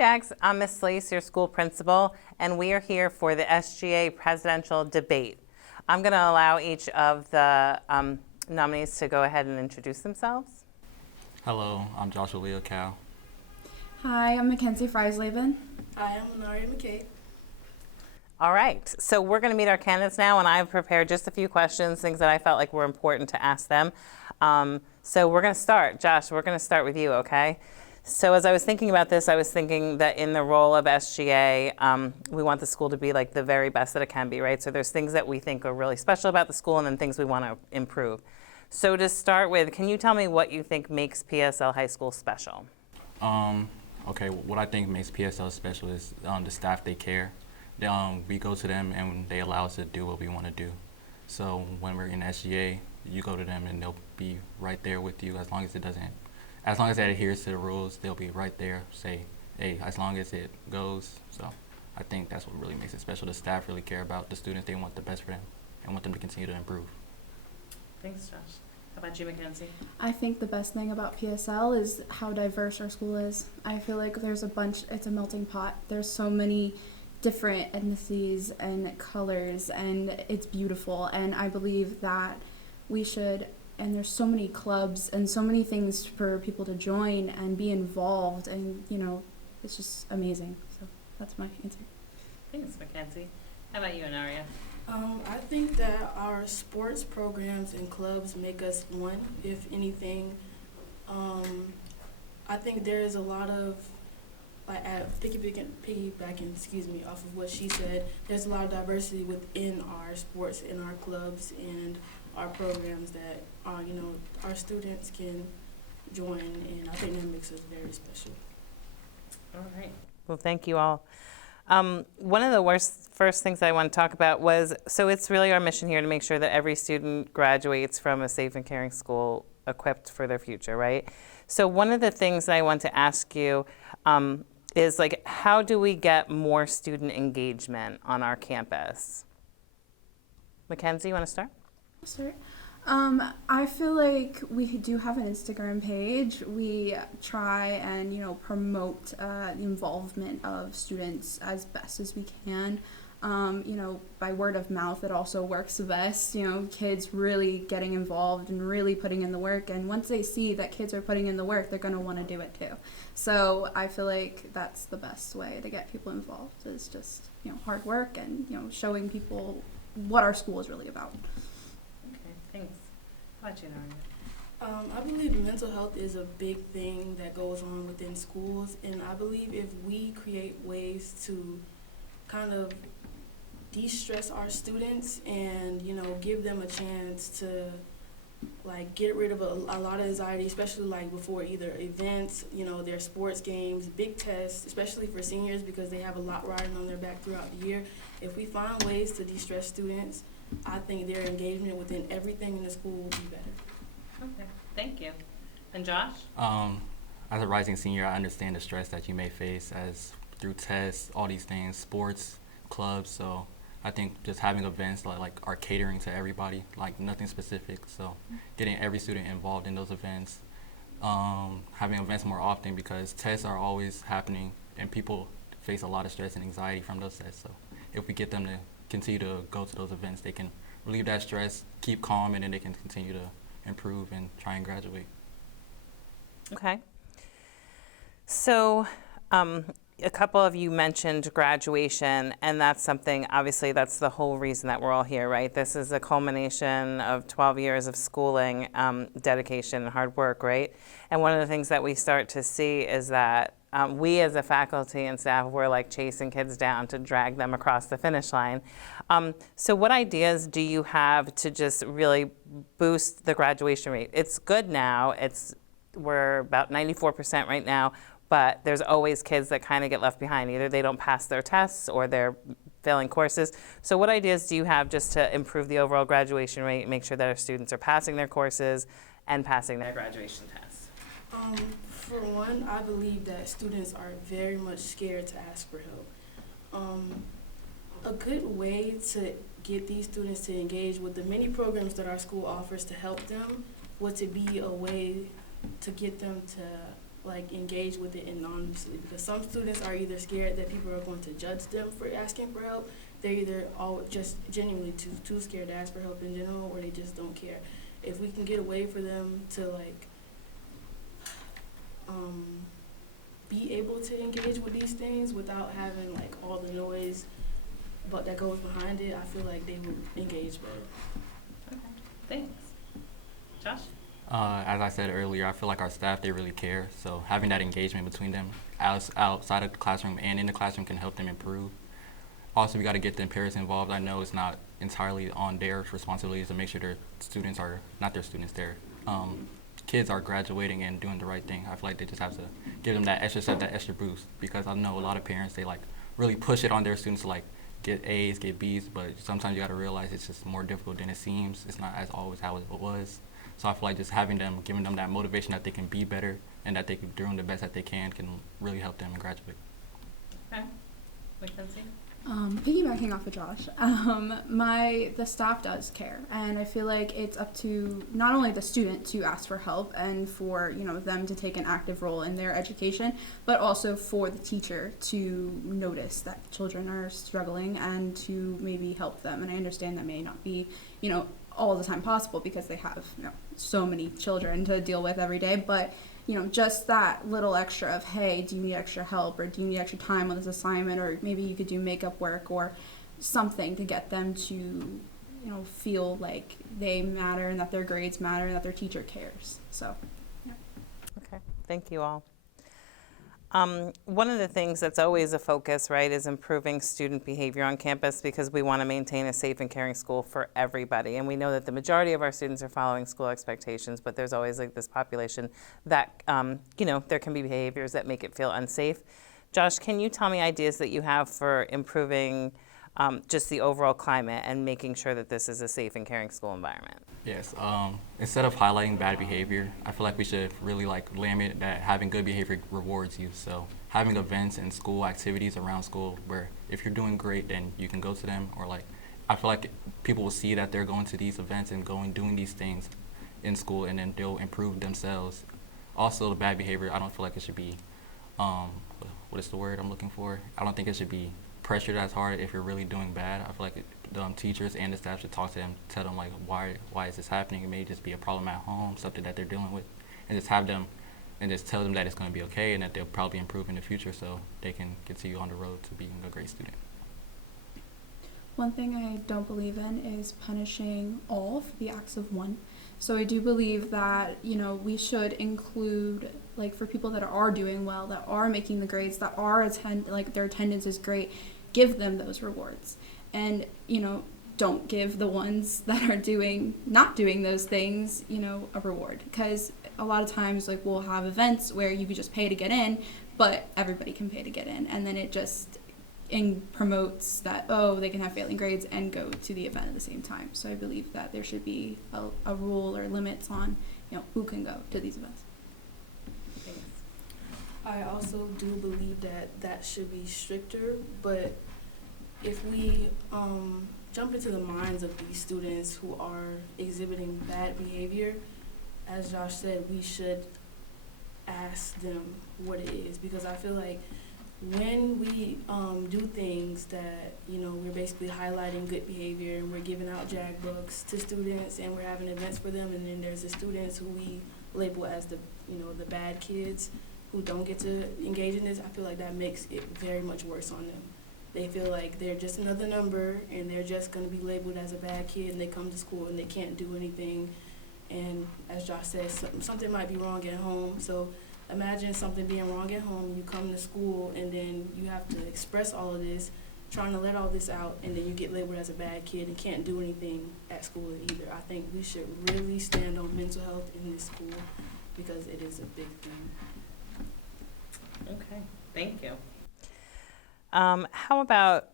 Jax. I'm Miss Slace, your school principal, and we are here for the SGA presidential debate. I'm going to allow each of the nominees to go ahead and introduce themselves. Hello, I'm Joshua Leocal. Hi, I'm Mackenzie Freisleben. Hi, I'm Naria McKay. All right, so we're going to meet our candidates now, and I've prepared just a few questions, things that I felt like were important to ask them. So we're going to start. Josh, we're going to start with you, okay? So as I was thinking about this, I was thinking that in the role of SGA, we want the school to be like the very best that it can be, right? So there's things that we think are really special about the school and then things we want to improve. So to start with, can you tell me what you think makes PSL High School special? Okay, what I think makes PSL special is the staff, they care. We go to them and they allow us to do what we want to do. So when we're in SGA, you go to them and they'll be right there with you as long as it adheres to the rules, they'll be right there, say, hey, as long as it goes. So I think that's what really makes it special. The staff really care about the students. They want the best for them and want them to continue to improve. Thanks, Josh. How about you, Mackenzie? I think the best thing about PSL is how diverse our school is. I feel like it's a melting pot. There's so many different ethnicities and colors, and it's beautiful. And I believe that and there's so many clubs and so many things for people to join and be involved, and it's just amazing. So that's my answer. Thanks, Mackenzie. How about you, Anaria? I think that our sports programs and clubs make us one, if anything. I think there is a lot of, piggybacking, off of what she said, there's a lot of diversity within our sports, in our clubs, and our programs that, our students can join, and I think that makes us very special. All right. Well, thank you all. One of the first things I want to talk about was, so it's really our mission here to make sure that every student graduates from a safe and caring school equipped for their future, right? So one of the things that I want to ask you is, how do we get more student engagement on our campus? Mackenzie, you want to start? Sure. I feel like we do have an Instagram page. We try and promote the involvement of students as best as we can. By word of mouth, it also works the best. Kids really getting involved and really putting in the work. And once they see that kids are putting in the work, they're going to want to do it too. So I feel like that's the best way to get people involved, is just hard work and showing people what our school is really about. Thanks. How about you, Naria? I believe mental health is a big thing that goes on within schools, and I believe if we create ways to kind of de-stress our students and give them a chance to get rid of a lot of anxiety, especially before either events, their sports games, big tests, especially for seniors because they have a lot riding on their back throughout the year. If we find ways to de-stress students, I think their engagement within everything in the school will be better. Okay, thank you. And Josh? As a rising senior, I understand the stress that you may face through tests, all these things, sports, clubs. So I think just having events like our catering to everybody, nothing specific. So getting every student involved in those events, having events more often because tests are always happening and people face a lot of stress and anxiety from those tests. So if we get them to continue to go to those events, they can relieve that stress, keep calm, and then they can continue to improve and try and graduate. Okay. So a couple of you mentioned graduation, and that's something, obviously, that's the whole reason that we're all here, right? This is a culmination of 12 years of schooling, dedication, and hard work, right? And one of the things that we start to see is that we as a faculty and staff, we're chasing kids down to drag them across the finish line. So what ideas do you have to just really boost the graduation rate? It's good now. We're about 94% right now, but there's always kids that kind of get left behind. Either they don't pass their tests or they're failing courses. So what ideas do you have just to improve the overall graduation rate, make sure that our students are passing their courses and passing their graduation tests? For one, I believe that students are very much scared to ask for help. A good way to get these students to engage with the many programs that our school offers to help them would to be a way to get them to like engage with it anonymously, because some students are either scared that people are going to judge them for asking for help. They're either all just genuinely too scared to ask for help in general, or they just don't care. If we can get a way for them to like be able to engage with these things without having like all the noise but that goes behind it, I feel like they would engage better. Okay, thanks. Josh? As I said earlier, I feel like our staff, they really care. So having that engagement between them outside of the classroom and in the classroom can help them improve. Also, we got to get the parents involved. I know it's not entirely on their responsibilities to make sure their students are, not their students, their kids are graduating and doing the right thing. I feel like they just have to give them that extra step, that extra boost, because I know a lot of parents, they like really push it on their students to like get A's, get B's, but sometimes you got to realize it's just more difficult than it seems. It's not as always how it was. So I feel like just having them, giving them that motivation that they can be better and that they can doing the best that they can really help them graduate. Okay. Mackenzie? Piggybacking off of Josh, the staff does care, and I feel like it's up to not only the student to ask for help and for them to take an active role in their education, but also for the teacher to notice that children are struggling and to maybe help them. And I understand that may not be all the time possible because they have so many children to deal with every day, but just that little extra of, hey, do you need extra help, or do you need extra time on this assignment, or maybe you could do makeup work or something to get them to, feel like they matter and that their grades matter and that their teacher cares. So, yeah. Okay, thank you all. One of the things that's always a focus, right, is improving student behavior on campus, because we want to maintain a safe and caring school for everybody. And we know that the majority of our students are following school expectations, but there's always like this population that, there can be behaviors that make it feel unsafe. Josh, can you tell me ideas that you have for improving just the overall climate and making sure that this is a safe and caring school environment? Yes. Instead of highlighting bad behavior, I feel like we should really like limit that having good behavior rewards you. So having events and school activities around school where if you're doing great, then you can go to them, or like I feel like people will see that they're going to these events and doing these things in school, and then they'll improve themselves. Also, the bad behavior, I don't feel like it should be, what is the word I'm looking for? I don't think it should be pressured as hard if you're really doing bad. I feel like the teachers and the staff should talk to them, tell them like why is this happening. It may just be a problem at home, something that they're dealing with, and just have them and just tell them that it's going to be okay and that they'll probably improve in the future so they can continue on the road to being a great student. One thing I don't believe in is punishing all for the acts of one. So I do believe that, we should include, like, for people that are doing well, that are making the grades, that are their attendance is great, give them those rewards. And, don't give the ones that are not doing those things, a reward. Because a lot of times, like, we'll have events where you could just pay to get in, but everybody can pay to get in. And then it just promotes that, they can have failing grades and go to the event at the same time. So I believe that there should be a rule or limits on, who can go to these events. I also do believe that should be stricter, but if we jump into the minds of these students who are exhibiting bad behavior, as Josh said, we should ask them what it is, because I feel like when we do things that, we're basically highlighting good behavior and we're giving out JAG books to students and we're having events for them, and then there's the students who we label as the bad kids who don't get to engage in this, I feel like that makes it very much worse on them. They feel like they're just another number and they're just going to be labeled as a bad kid, and they come to school and they can't do anything. And as Josh said, something might be wrong at home. So imagine something being wrong at home, you come to school, and then you have to express all of this, trying to let all this out, and then you get labeled as a bad kid and can't do anything at school either. I think we should really stand on mental health in this school because it is a big thing. Okay, thank you. How about,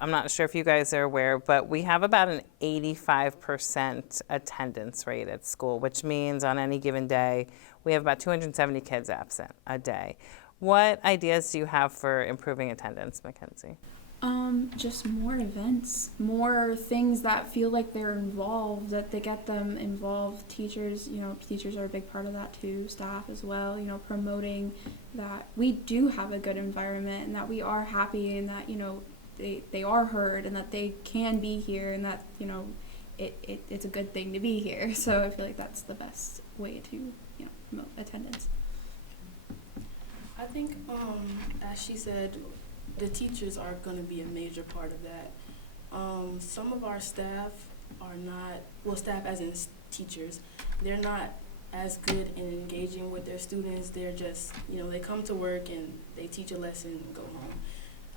I'm not sure if you guys are aware, but we have about an 85% attendance rate at school, which means on any given day, we have about 270 kids absent a day. What ideas do you have for improving attendance, Mackenzie? Just more events, more things that feel like they're involved, that they get them involved. Teachers, teachers are a big part of that too, staff as well, promoting that we do have a good environment and that we are happy and that, they are heard and that they can be here and that, it's a good thing to be here. So I feel like that's the best way to, promote attendance. I think, as she said, the teachers are going to be a major part of that. Some of our staff are not, well, staff as in teachers, they're not as good in engaging with their students. They're just, they come to work and they teach a lesson and go home.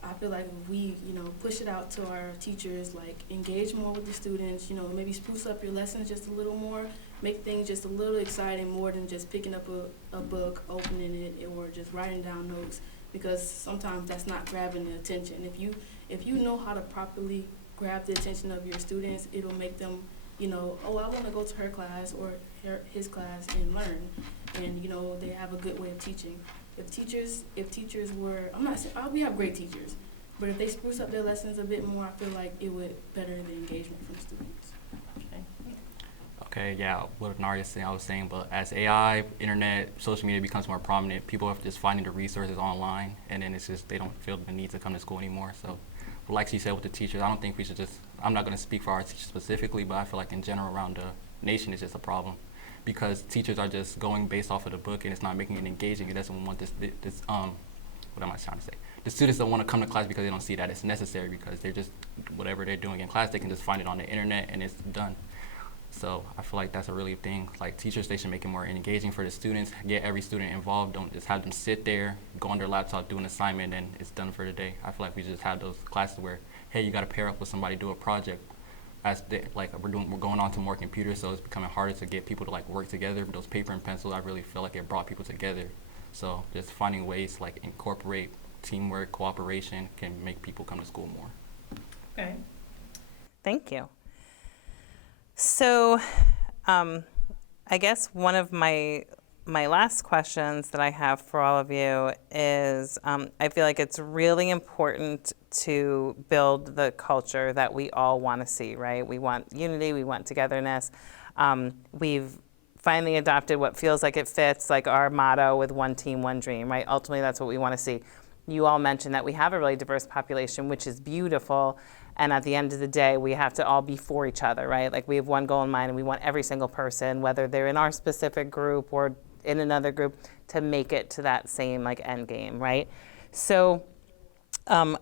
I feel like if we, push it out to our teachers, like engage more with the students, maybe spruce up your lessons just a little more, make things just a little exciting more than just picking up a book, opening it, or just writing down notes, because sometimes that's not grabbing the attention. If you know how to properly grab the attention of your students, it'll make them, oh, I want to go to her class or his class and learn, and they have a good way of teaching. If teachers were, I'm not saying, we have great teachers, but if they spruce up their lessons a bit more, I feel like it would better the engagement from students. Okay, yeah, what Naria said, I was saying, but as AI, internet, social media becomes more prominent, people are just finding the resources online, and then it's just, they don't feel the need to come to school anymore. So, like she said with the teachers, I don't think we should just, I'm not going to speak for our teachers specifically, but I feel like in general around the nation it's just a problem. Because teachers are just going based off of the book and it's not making it engaging. It doesn't want this what am I trying to say? The students don't want to come to class because they don't see that it's necessary, because they're just, whatever they're doing in class, they can just find it on the internet and it's done. So I feel like that's a really thing. Like teachers, they should make it more engaging for the students, get every student involved, don't just have them sit there, go on their laptop, do an assignment, and it's done for the day. I feel like we just have those classes where, hey, you got to pair up with somebody, do a project. We're going on to more computers, so it's becoming harder to get people to like work together. But those paper and pencil, I really feel like it brought people together. So just finding ways to like incorporate teamwork, cooperation can make people come to school more. Okay. Thank you. So, I guess one of my last questions that I have for all of you is, I feel like it's really important to build the culture that we all want to see, right? We want unity, we want togetherness. We've finally adopted what feels like it fits, like our motto with one team, one dream, right? Ultimately, that's what we want to see. You all mentioned that we have a really diverse population, which is beautiful. And at the end of the day, we have to all be for each other, right? Like we have one goal in mind and we want every single person, whether they're in our specific group or in another group, to make it to that same like end game, right? So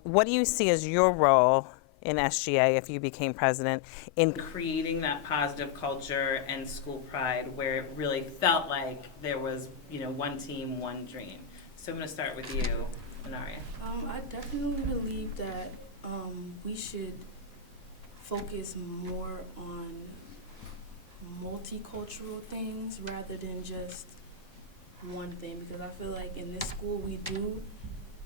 what do you see as your role in SGA if you became president in creating that positive culture and school pride where it really felt like there was, one team, one dream? So I'm gonna start with you, Anaria. I definitely believe that we should focus more on multicultural things rather than just one thing, because I feel like in this school we do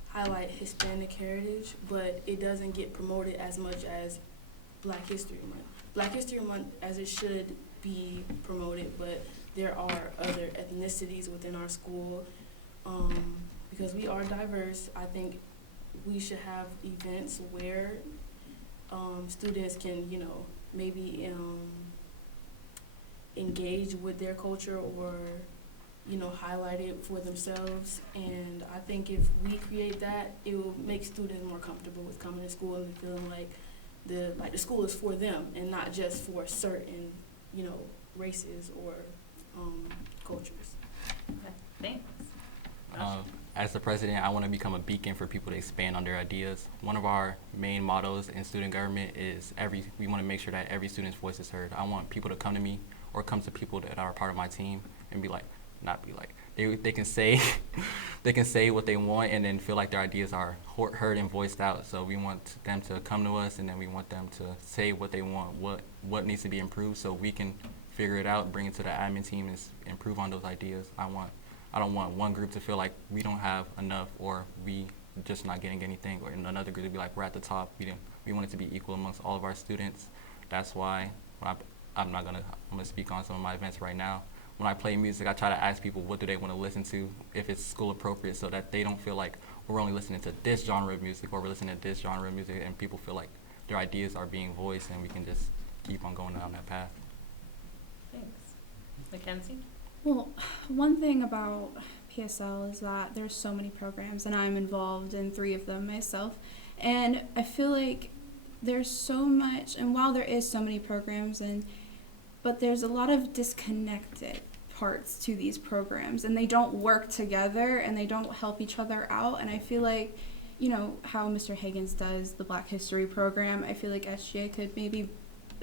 highlight Hispanic heritage, but it doesn't get promoted as much as Black History Month. Black History Month, as it should be promoted, but there are other ethnicities within our school. Because we are diverse, I think we should have events where students can, maybe engage with their culture or, highlight it for themselves. And I think if we create that, it will make students more comfortable with coming to school and feeling like the school is for them and not just for certain, races or cultures. Okay, thanks. As the president, I want to become a beacon for people to expand on their ideas. One of our main mottos in student government is we want to make sure that every student's voice is heard. I want people to come to me or come to people that are part of my team and they can say they can say what they want and then feel like their ideas are heard and voiced out. So we want them to come to us and then we want them to say what they want, what needs to be improved, so we can figure it out, bring it to the admin team and improve on those ideas. I don't want one group to feel like we don't have enough or we just not getting anything, or another group to be like we're at the top. We want it to be equal amongst all of our students. That's why I'm gonna speak on some of my events right now. When I play music, I try to ask people what do they want to listen to, if it's school appropriate, so that they don't feel like we're only listening to this genre of music, or we're listening to this genre of music, and people feel like their ideas are being voiced, and we can just keep on going down that path. Thanks. Mackenzie? Well, one thing about PSL is that there's so many programs, and I'm involved in 3 of them myself. And I feel like there's so much, and while there is so many programs, but there's a lot of disconnected parts to these programs, and they don't work together, and they don't help each other out. And I feel like, you know, how Mr. Higgins does the Black History program, I feel like SGA could maybe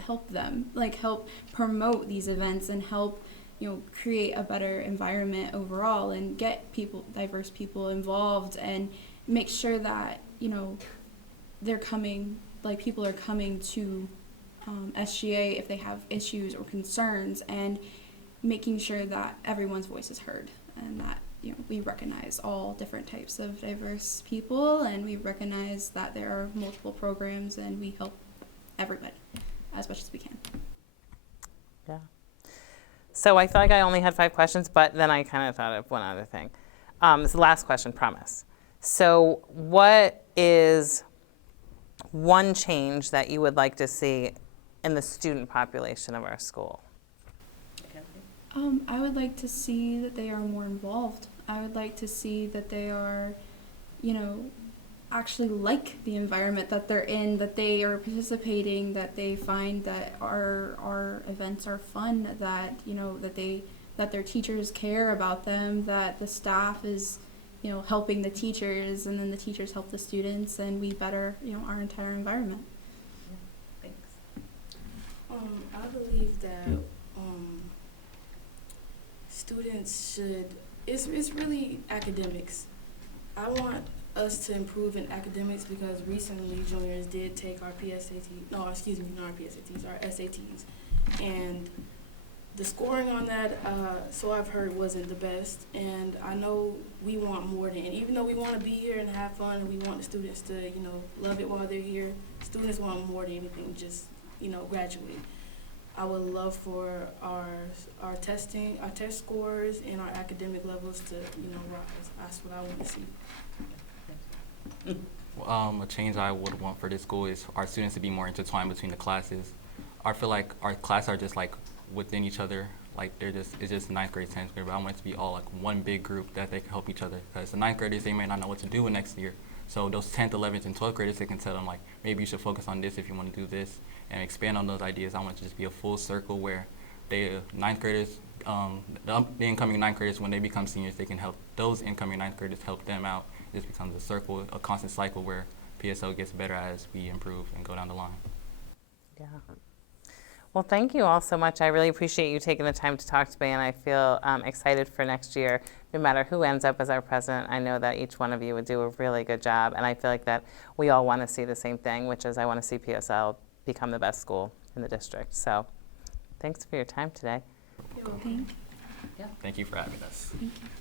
help them, like help promote these events and help, you know, create a better environment overall and get people, diverse people involved, and make sure that, you know, they're coming, like people are coming to SGA if they have issues or concerns, and making sure that everyone's voice is heard, and that, you know, we recognize all different types of diverse people, and we recognize that there are multiple programs, and we help everybody as much as we can. Yeah. So I feel like I only had 5 questions, but then I kind of thought of one other thing. It's the last question, promise. So what is one change that you would like to see in the student population of our school? I would like to see that they are more involved. I would like to see that they are, you know, actually like the environment that they're in, that they are participating, that they find that our events are fun, that, you know, that their teachers care about them, that the staff is, you know, helping the teachers, and then the teachers help the students, and we better, you know, our entire environment. Thanks. I believe that students should, it's really academics. I want us to improve in academics because recently juniors did take our not our PSATs, our SATs. And the scoring on that, so I've heard, wasn't the best. And I know we want more than, even though we want to be here and have fun, and we want the students to, you know, love it while they're here, students want more than anything, just, you know, graduate. I would love for our test scores and our academic levels to, you know, rise. That's what I want to see. A change I would want for this school is our students to be more intertwined between the classes. I feel like our classes are just like within each other. Like it's just 9th grade, 10th grade, but I want it to be all like one big group that they can help each other. Because the 9th graders, they may not know what to do in next year. So those 10th, 11th, and 12th graders, they can tell them like, maybe you should focus on this if you want to do this, and expand on those ideas. I want it to just be a full circle where they, 9th graders, the incoming 9th graders, when they become seniors, they can help those incoming 9th graders help them out. This becomes a circle, a constant cycle where PSL gets better as we improve and go down the line. Yeah. Well, thank you all so much. I really appreciate you taking the time to talk to me, and I feel excited for next year. No matter who ends up as our president, I know that each one of you would do a really good job, and I feel like that we all want to see the same thing, which is I want to see PSL become the best school in the district. So thanks for your time today. Thank you. Thank you for having us.